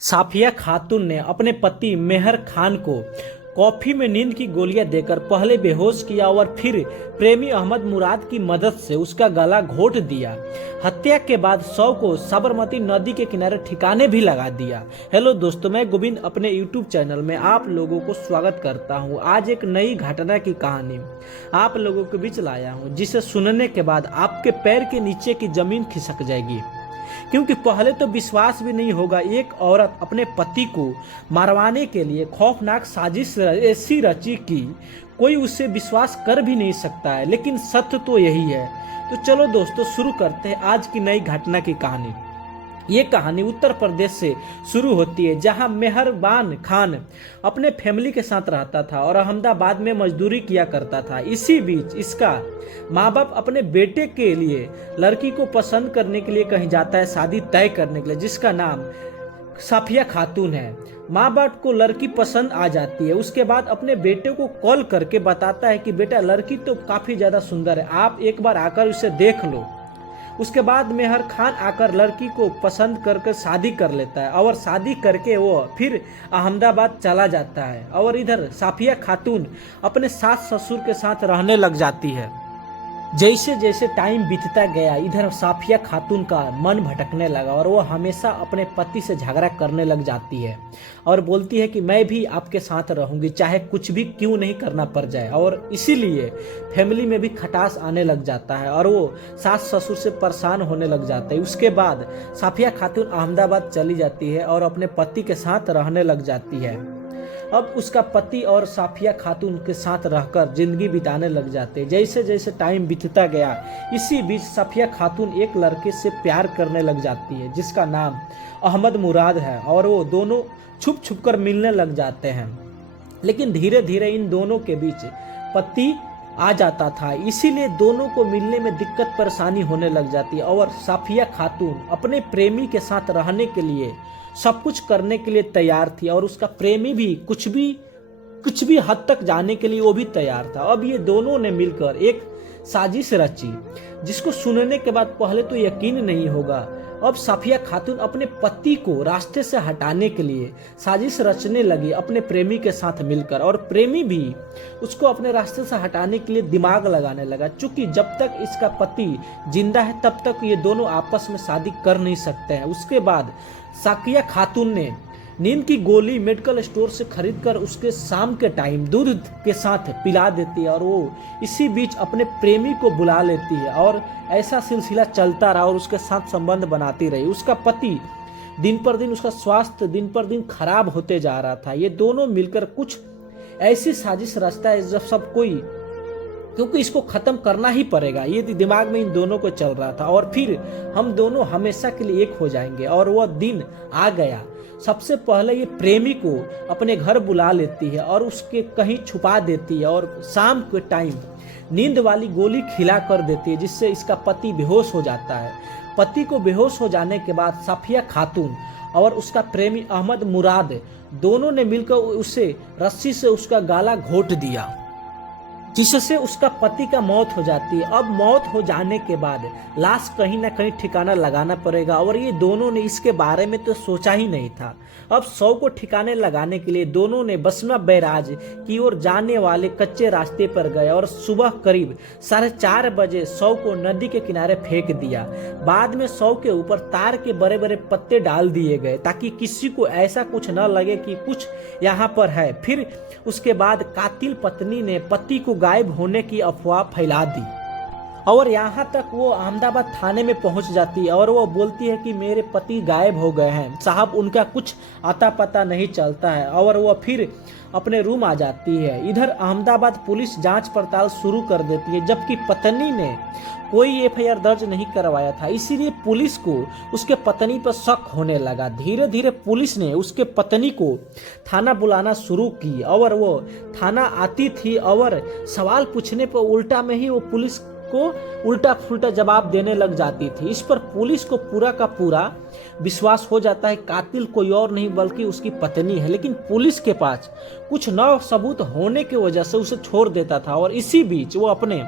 साफिया खातून ने अपने पति मेहर खान को कॉफी में नींद की गोलियां देकर पहले बेहोश किया और फिर प्रेमी अहमद मुराद की मदद से उसका गला घोट दिया। हत्या के बाद शव को साबरमती नदी के किनारे ठिकाने भी लगा दिया। हेलो दोस्तों, मैं गोविंद अपने यूट्यूब चैनल में आप लोगों को स्वागत करता हूं। आज एक नई घटना की कहानी आप लोगों के बीच लाया हूं, जिसे सुनने के बाद आपके पैर के नीचे की जमीन खिसक जाएगी, क्योंकि पहले तो विश्वास भी नहीं होगा एक औरत अपने पति को मरवाने के लिए खौफनाक साजिश ऐसी रची कि कोई उससे विश्वास कर भी नहीं सकता है। लेकिन सत्य तो यही है। तो चलो दोस्तों, शुरू करते हैं आज की नई घटना की कहानी। ये कहानी उत्तर प्रदेश से शुरू होती है, जहां मेहरबान खान अपने फैमिली के साथ रहता था और अहमदाबाद में मजदूरी किया करता था। इसी बीच इसका माँ बाप अपने बेटे के लिए लड़की को पसंद करने के लिए कहीं जाता है, शादी तय करने के लिए, जिसका नाम साफिया खातून है। माँ बाप को लड़की पसंद आ जाती है। उसके बाद अपने बेटे को कॉल करके बताता है कि बेटा, लड़की तो काफी ज्यादा सुंदर है, आप एक बार आकर उसे देख लो। उसके बाद मेहर खान आकर लड़की को पसंद करके शादी कर लेता है और शादी करके वो फिर अहमदाबाद चला जाता है। और इधर साफिया खातून अपने सास ससुर के साथ रहने लग जाती है। जैसे जैसे टाइम बीतता गया, इधर साफिया खातून का मन भटकने लगा और वो हमेशा अपने पति से झगड़ा करने लग जाती है और बोलती है कि मैं भी आपके साथ रहूंगी, चाहे कुछ भी क्यों नहीं करना पड़ जाए। और इसीलिए फैमिली में भी खटास आने लग जाता है और वो सास ससुर से परेशान होने लग जाते हैं। उसके बाद साफिया खातून अहमदाबाद चली जाती है और अपने पति के साथ रहने लग जाती है। अब उसका पति और साफिया खातून के साथ रहकर जिंदगी बिताने लग जाते। जैसे जैसे टाइम बीतता गया, इसी बीच साफिया खातून एक लड़के से प्यार करने लग जाती है, जिसका नाम अहमद मुराद है। और वो दोनों छुप छुप कर मिलने लग जाते हैं। लेकिन धीरे धीरे इन दोनों के बीच पति आ जाता था, इसीलिए दोनों को मिलने में दिक्कत परेशानी होने लग जाती है। और साफिया खातून अपने प्रेमी के साथ रहने के लिए सब कुछ करने के लिए तैयार थी और उसका प्रेमी भी कुछ भी हद तक जाने के लिए वो भी तैयार था। अब ये दोनों ने मिलकर एक साजिश रची, जिसको सुनने के बाद पहले तो यकीन नहीं होगा। अब साफिया खातून अपने पति को रास्ते से हटाने के लिए साजिश रचने लगी अपने प्रेमी के साथ मिलकर, और प्रेमी भी उसको अपने रास्ते से हटाने के लिए दिमाग लगाने लगा। चूंकि जब तक इसका पति जिंदा है तब तक ये दोनों आपस में शादी कर नहीं सकते हैं। उसके बाद साफिया खातून ने नींद की गोली मेडिकल स्टोर से खरीदकर उसके शाम के टाइम दूध के साथ पिला देती है और वो इसी बीच अपने प्रेमी को बुला लेती है। और ऐसा सिलसिला चलता रहा और उसके साथ संबंध बनाती रही। उसका पति दिन पर दिन, उसका स्वास्थ्य दिन पर दिन खराब होते जा रहा था। ये दोनों मिलकर कुछ ऐसी साजिश रचता है जब सब कोई, क्योंकि इसको खत्म करना ही पड़ेगा, ये दिमाग में इन दोनों को चल रहा था। और फिर हम दोनों हमेशा के लिए एक हो जाएंगे। और वह दिन आ गया। सबसे पहले ये प्रेमी को अपने घर बुला लेती है और उसके कहीं छुपा देती है और शाम के टाइम नींद वाली गोली खिला कर देती है, जिससे इसका पति बेहोश हो जाता है। पति को बेहोश हो जाने के बाद साफिया खातून और उसका प्रेमी अहमद मुराद दोनों ने मिलकर उसे रस्सी से उसका गला घोट दिया, जिससे उसका पति का मौत हो जाती है। अब मौत हो जाने के बाद लाश कहीं ना कहीं ठिकाना लगाना पड़ेगा, और ये दोनों ने इसके बारे में तो सोचा ही नहीं था। अब शव को ठिकाने लगाने के लिए दोनों ने बसना बैराज की ओर जाने वाले कच्चे रास्ते पर गए और सुबह करीब 4:30 बजे शव को नदी के किनारे फेंक दिया। बाद में शव के ऊपर तार के बड़े बड़े पत्ते डाल दिए गए ताकि किसी को ऐसा कुछ न लगे कि कुछ यहाँ पर है। फिर उसके बाद कातिल पत्नी ने पति को गायब होने की अफवाह फैला दी और यहाँ तक वो अहमदाबाद थाने में पहुंच जाती है और वो बोलती है कि मेरे पति गायब हो गए हैं साहब, उनका कुछ आता पता नहीं चलता है। और वो फिर अपने रूम आ जाती है। इधर अहमदाबाद पुलिस जांच पड़ताल शुरू कर देती है, जबकि पत्नी ने कोई एफआईआर दर्ज नहीं करवाया था, इसीलिए पुलिस को उसके पत्नी पर शक होने लगा। धीरे धीरे पुलिस ने उसके पत्नी को थाना बुलाना शुरू की और वो थाना आती थी और सवाल पूछने पर उल्टा में ही वो पुलिस को उल्टा फुल्टा जवाब देने लग जाती थी। इस पर पुलिस को पूरा का पूरा विश्वास हो जाता है कातिल कोई और नहीं बल्कि उसकी पत्नी है, लेकिन पुलिस के पास कुछ नौ सबूत होने की वजह से उसे छोड़ देता था और इसी बीच वो अपने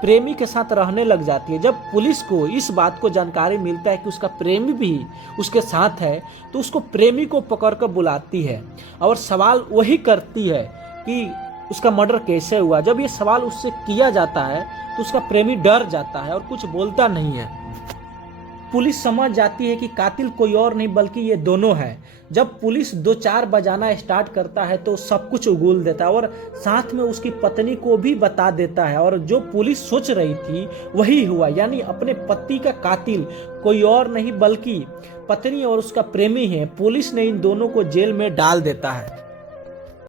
प्रेमी के साथ रहने लग जाती है। जब पुलिस को इस बात को जानकारी मिलता है कि उसका प्रेमी भी उसके साथ है तो उसको प्रेमी को पकड़कर बुलाती है और सवाल वही करती है कि उसका मर्डर कैसे हुआ। जब ये सवाल उससे किया जाता है तो उसका प्रेमी डर जाता है और कुछ बोलता नहीं है। पुलिस समझ जाती है कि कातिल कोई और नहीं बल्कि ये दोनों है। जब पुलिस 2-4 बजाना स्टार्ट करता है तो सब कुछ उगल देता है और साथ में उसकी पत्नी को भी बता देता है और जो पुलिस सोच रही थी वही हुआ, यानी अपने पति का कातिल कोई और नहीं बल्कि पत्नी और उसका प्रेमी है। पुलिस ने इन दोनों को जेल में डाल देता है।